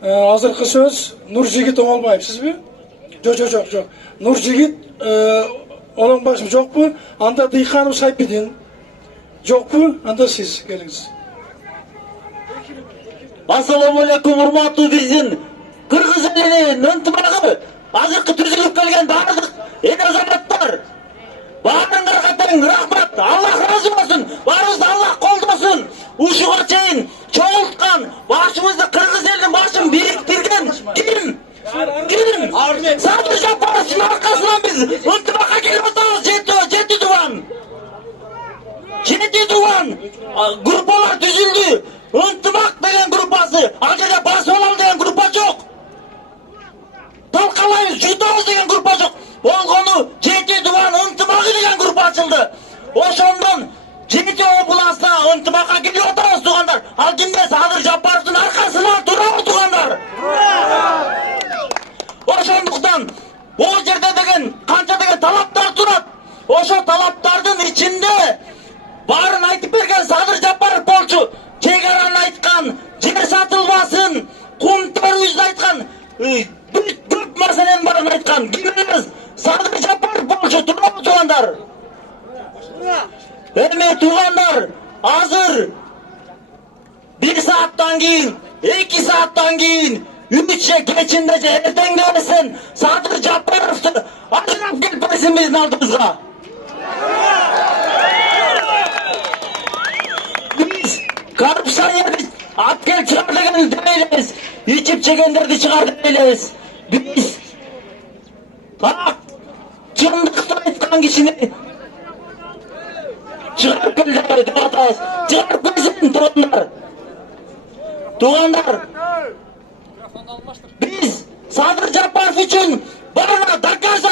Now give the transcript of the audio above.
Азыркы сөз Нуржигит Оңолбаев, сизби? Жок. Нуржигит Оңолбаев жокпу? Анда Дыйханов Сайпидин жокпу? Анда сиз келиңиз. Ассаламу алейкум, урматтуу биздин Кыргыз элинин ынтымагы, азыркы түзүлүп келген бардык эл азаматтар, баарыңарга катаң рахмат. Аллах разы болсун, баарыбызды Аллах колдосун. Ушуга чейин чогулткан, башыбызды Кыргыз элинин башын бириктирген ким? Садыр Жапаровдун аркасынан биз ынтымакка келип атабыз. Жети дубан группалар түзүлдү. Ынтымак деген группасы, ал жерде басып алам деген группа жок. Талкалайбыз, жутабыз деген группа жок. Болгону жети дубан ынтымагы деген группа ачылды. Ошондон жети областта ынтымакка келип атабыз туугандар. Ал кимде? Садыр Жапаровдун аркасынан турабыз туугандар. Ошондуктан ол жерде деген канча деген талаптар турат. Ошо талаптардын ичинде баарын айтып берген Садыр Жапаров болчу. Чегараны айткан, жер сатылбасын, кум терроризмди айткан, көп маселенин баарын айткан. Кимиз? Садыр Жапаров болчу. Туурабы туугандар? Эми туугандар, азыр 1 сааттан кийин, 2 сааттан кийин, 3 кечинде же эртең эмесин Садыр Жапаровду ажырап келип берсин биздин алдыбызга. Биз коррупционерди алып келип чыгар деген демейлебиз. Ичип жегендерди чыгар демейлебиз. Биз так чындыкты айткан кишини чыгарып кел деп атабыз. Чыгарып келсин туугандар. Туугандар, биз Садыр Жапаров үчүн баарына доказательство